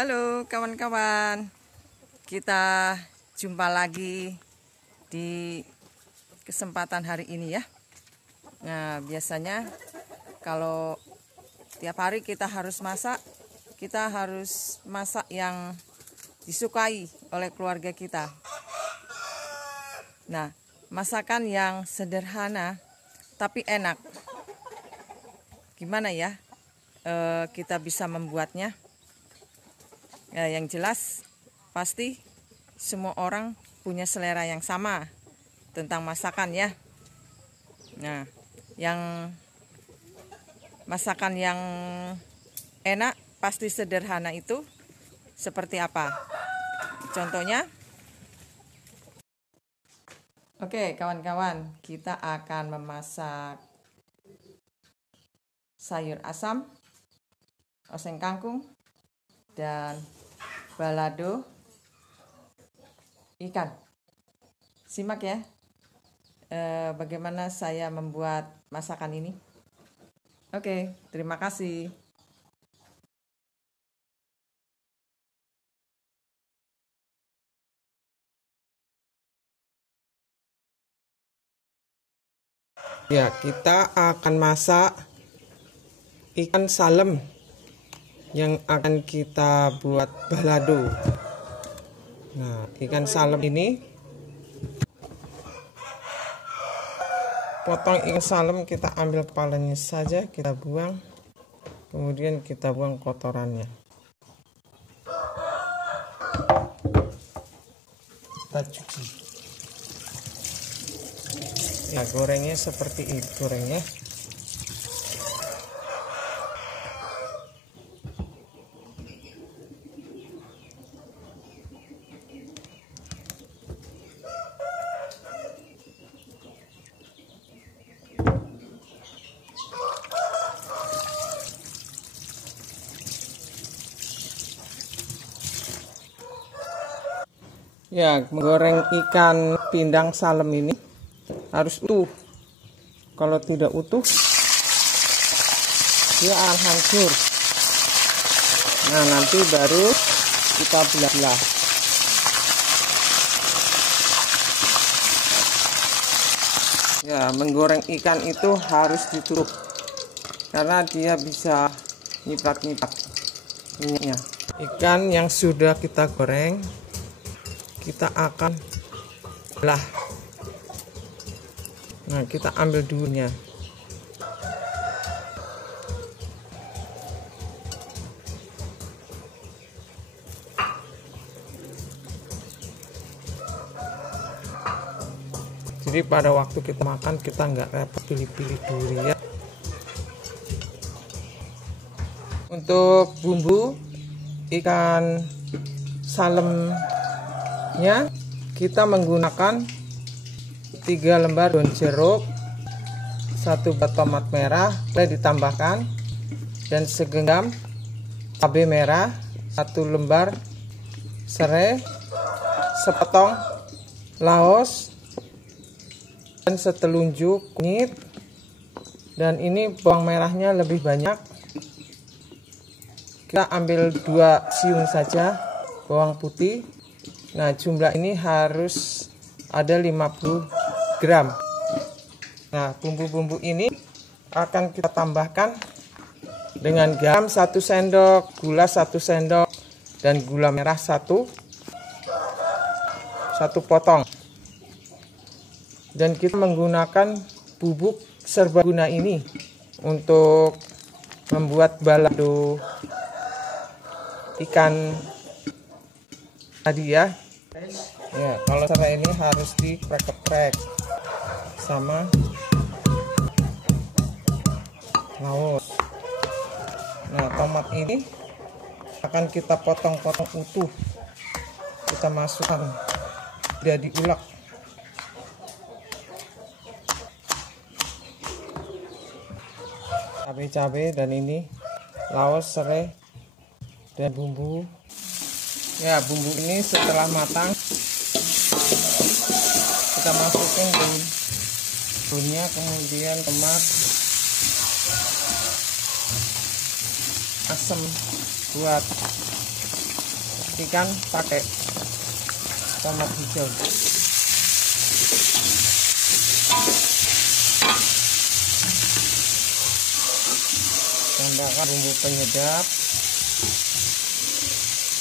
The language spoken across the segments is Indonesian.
Halo kawan-kawan, kita jumpa lagi di kesempatan hari ini ya. Nah, biasanya kalau tiap hari kita harus masak yang disukai oleh keluarga kita. Nah, masakan yang sederhana tapi enak. Gimana ya kita bisa membuatnya? Ya, yang jelas pasti semua orang punya selera yang sama tentang masakan ya. Nah, masakan yang enak pasti sederhana itu seperti apa? Contohnya, oke kawan-kawan, kita akan memasak sayur asam, oseng kangkung, dan balado ikan. Simak ya bagaimana saya membuat masakan ini. Oke, terima kasih. Ya, kita akan masak ikan salem yang akan kita buat balado. Nah, ikan salem ini, potong ikan salem kita ambil kepalanya saja, kita buang, kemudian kita buang kotorannya. Kita cuci. Ya, gorengnya seperti itu gorengnya. Ya, menggoreng ikan pindang salem ini harus utuh. Kalau tidak utuh, dia akan hancur. Nah, nanti baru kita belah-belah. Ya, menggoreng ikan itu harus ditutup karena dia bisa nyiprat-nyiprat minyaknya. Ikan yang sudah kita goreng, kita akan belah. Nah, kita ambil dulunya. Jadi pada waktu kita makan, kita nggak repot pilih-pilih dulu ya. Untuk bumbu ikan salemnya, kita menggunakan 3 lembar daun jeruk, 1 bat tomat merah, boleh ditambahkan, dan segenggam cabai merah, 1 lembar serai, sepotong laos, dan setelunjuk kunyit. Dan ini bawang merahnya lebih banyak, kita ambil 2 siung saja bawang putih. Nah, jumlah ini harus ada 50 gram. Nah, bumbu-bumbu ini akan kita tambahkan dengan garam 1 sendok, gula 1 sendok, dan gula merah 1 potong. Dan kita menggunakan bubuk serbaguna ini untuk membuat balado ikan tadi ya. Ya, kalau serai ini harus diprek-prek sama laos. Nah, tomat ini akan kita potong-potong utuh. Kita masukkan, tidak diulek. Cabai-cabai dan ini laos, serai, dan bumbu. Ya, bumbu ini setelah matang kita masukin daunnya, kemudian tomat, asam buat matikan pakai tomat hijau. Tambahkan bumbu penyedap,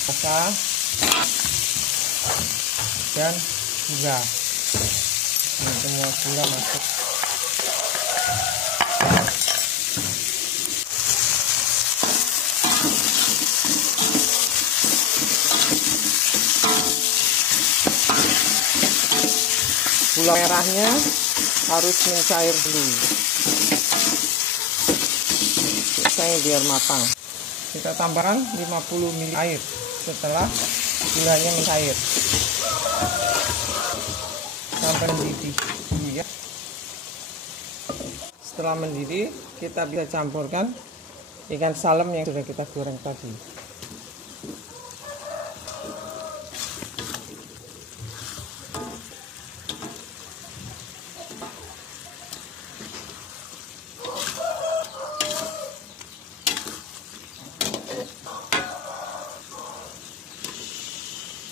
rasa, dan gula. Ini semua gula masuk. Gula merahnya harus mencair dulu, biar matang. Kita tambahkan 50 ml air setelah gulanya mencair sampai mendidih dulu ya. Setelah mendidih, kita bisa campurkan ikan salem yang sudah kita goreng tadi.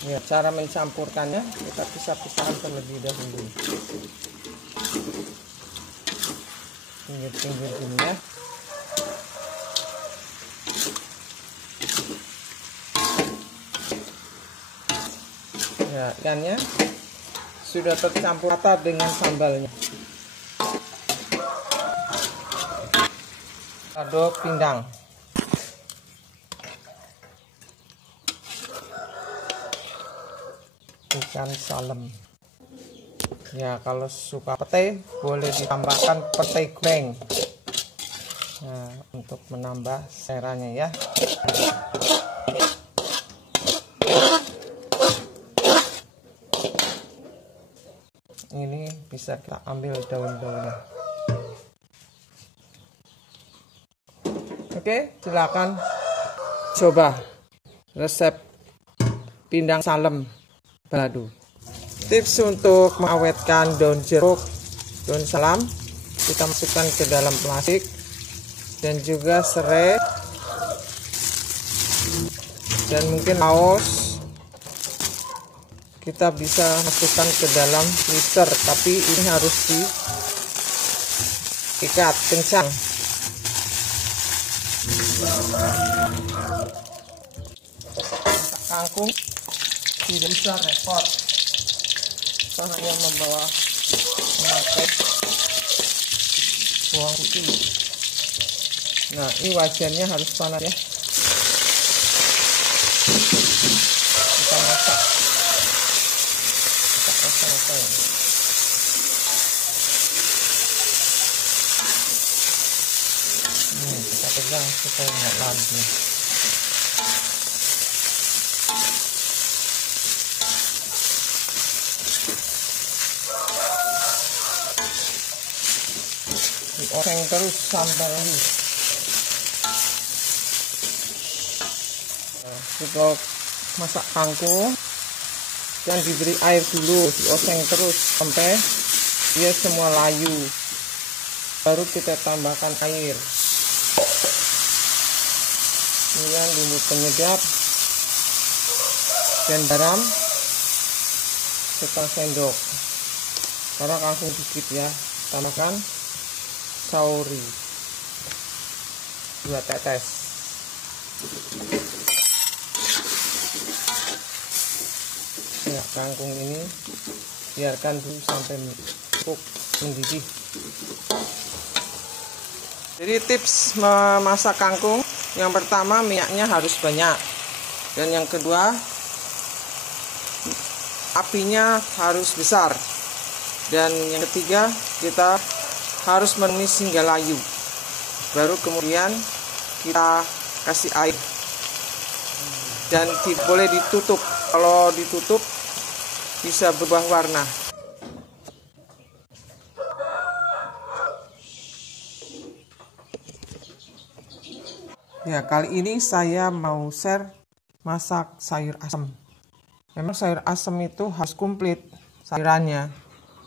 Ya, cara mencampurkannya kita pisah-pisahkan terlebih dahulu. Pinggir-pinggir dulu ya. Ya, ikannya sudah tercampur rata dengan sambalnya. Balado pindang. Ikan salem. Ya, kalau suka pete boleh ditambahkan pete goreng. Nah, untuk menambah seleranya ya. Ini bisa kita ambil daun-daunnya. Oke, silakan coba resep pindang salem balado. Tips untuk mengawetkan daun jeruk, daun salam, kita masukkan ke dalam plastik, dan juga serai, dan mungkin laos kita bisa masukkan ke dalam freezer, tapi ini harus diikat kencang. Kangkung tidak bisa repot karena yang memakai bawang putih. Nah, ini wajannya harus panas ya. Kita masak. Kita masak. Kita pegang supaya nggak layu. Dioreng terus sampai halus. Kita masak kangkung dan diberi air dulu, dioseng terus sampai dia semua layu. Baru kita tambahkan air. Kemudian bumbu penyedap dan garam setengah sendok. Karena kangkung dikit ya, tambahkan sauri 2 tetes. Ya, kangkung ini biarkan dulu sampai cukup mendidih. Jadi tips memasak kangkung, yang pertama minyaknya harus banyak, dan yang kedua apinya harus besar, dan yang ketiga kita harus menumis hingga layu. Baru kemudian kita kasih air, dan boleh ditutup. Kalau ditutup bisa berubah warna. Ya, kali ini saya mau share masak sayur asem. Memang sayur asem itu harus komplit sayurannya.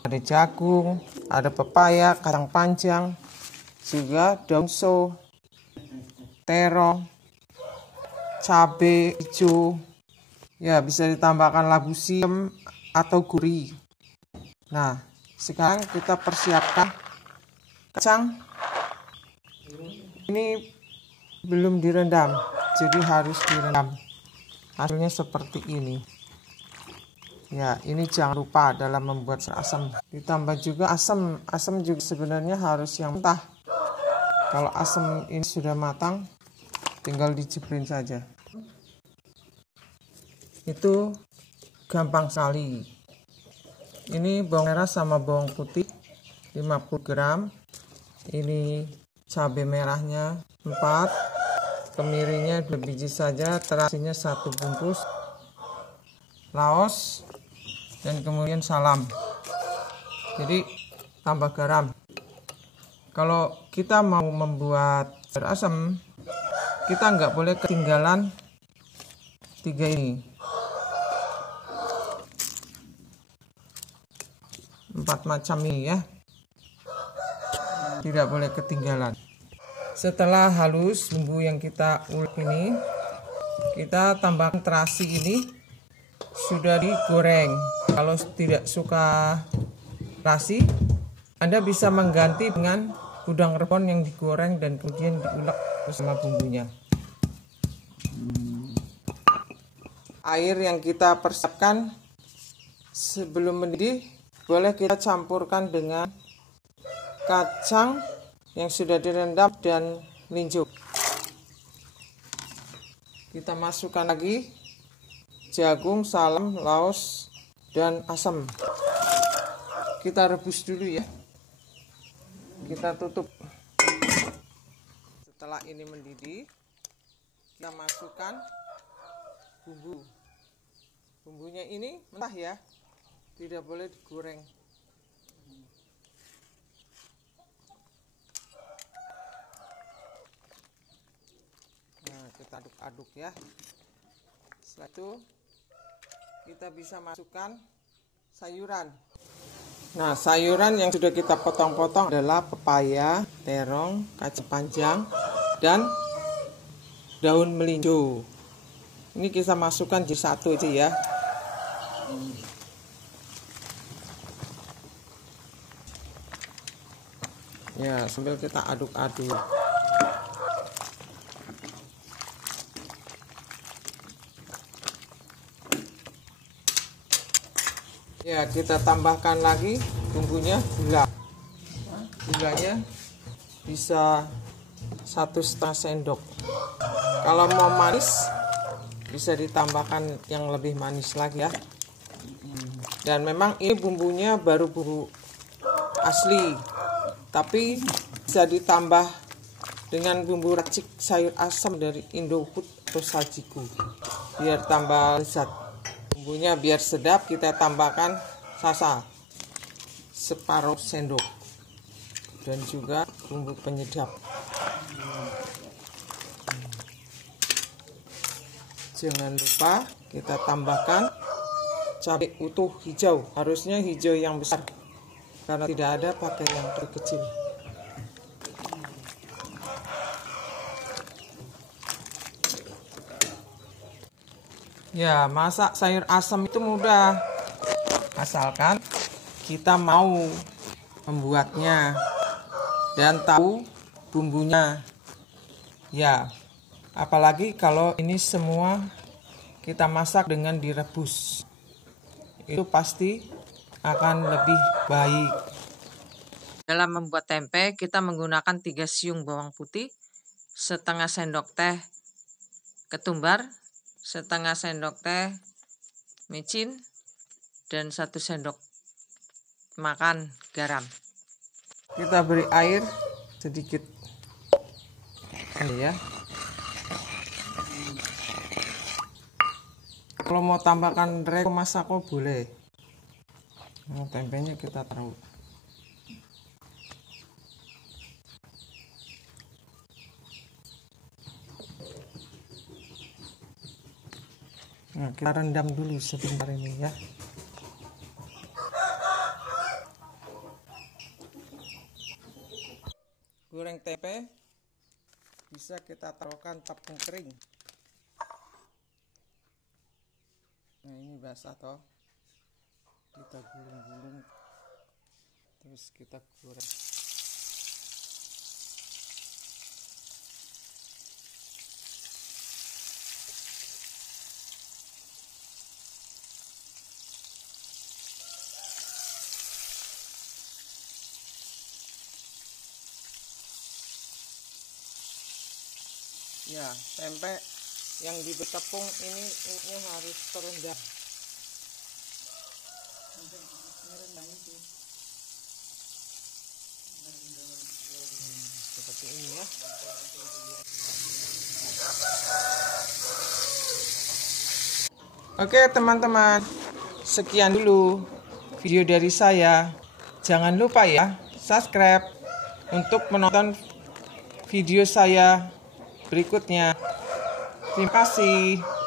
Ada jagung, ada pepaya, kacang panjang, juga daun so, terong, cabai hijau, Ya, bisa ditambahkan labu siam atau gurih. Nah, sekarang kita persiapkan kacang. Ini belum direndam, jadi harus direndam. Hasilnya seperti ini. Ya, ini jangan lupa dalam membuat sayur asam. Ditambah juga asam. Asam juga sebenarnya harus yang mentah. Kalau asam ini sudah matang, tinggal dijebrin saja. Itu gampang sekali. Ini bawang merah sama bawang putih 50 gram. Ini cabai merahnya 4, kemirinya 2 biji saja, terasinya 1 bungkus, laos, dan kemudian salam. Jadi tambah garam. Kalau kita mau membuat sayur asam, kita nggak boleh ketinggalan 3 ini. 4 macam ini ya, tidak boleh ketinggalan. Setelah halus bumbu yang kita ulek ini, kita tambahkan terasi ini sudah digoreng. Kalau tidak suka terasi, Anda bisa mengganti dengan udang rebon yang digoreng dan kemudian diulek bersama bumbunya. Air yang kita persiapkan sebelum mendidih boleh kita campurkan dengan kacang yang sudah direndam dan linjuk. Kita masukkan lagi jagung, salam, laos, dan asam. Kita rebus dulu ya. Kita tutup. Setelah ini mendidih, kita masukkan bumbu. Bumbunya ini mentah ya, tidak boleh digoreng. Nah, kita aduk-aduk ya. Setelah itu kita bisa masukkan sayuran. Nah, sayuran yang sudah kita potong-potong adalah pepaya, terong, kacang panjang, dan daun melinjo. Ini kita masukkan jadi satu aja ya. Ya, sambil kita aduk-aduk. Ya, kita tambahkan lagi bumbunya, gula. Gulanya bisa 1,5 sendok. Kalau mau manis, bisa ditambahkan yang lebih manis lagi ya. Dan memang ini bumbunya baru bumbu asli, tapi bisa ditambah dengan bumbu racik sayur asam dari Indofood atau Sajiku biar tambah lezat. Bumbunya biar sedap, kita tambahkan sasa separuh sendok dan juga bumbu penyedap. Jangan lupa kita tambahkan cabai utuh hijau, harusnya hijau yang besar karena tidak ada, pakai yang terkecil. Ya, masak sayur asam itu mudah, asalkan kita mau membuatnya dan tahu bumbunya. Ya, apalagi kalau ini semua kita masak dengan direbus, itu pasti akan lebih baik. Dalam membuat tempe, kita menggunakan 3 siung bawang putih, setengah sendok teh ketumbar, setengah sendok teh micin, dan 1 sendok makan garam. Kita beri air sedikit ini ya. Kalau mau tambahkan reko masako boleh. Nah, tempenya kita taruh. Nah, kita rendam dulu sebentar ini ya. Goreng tempe bisa kita taruhkan tepung kering. basah toh, kita gulung-gulung terus kita goreng. Ya, tempe yang ditepung ini harus terendam. Seperti ini ya. Oke teman-teman, sekian dulu video dari saya. Jangan lupa ya subscribe untuk menonton video saya berikutnya. Terima kasih.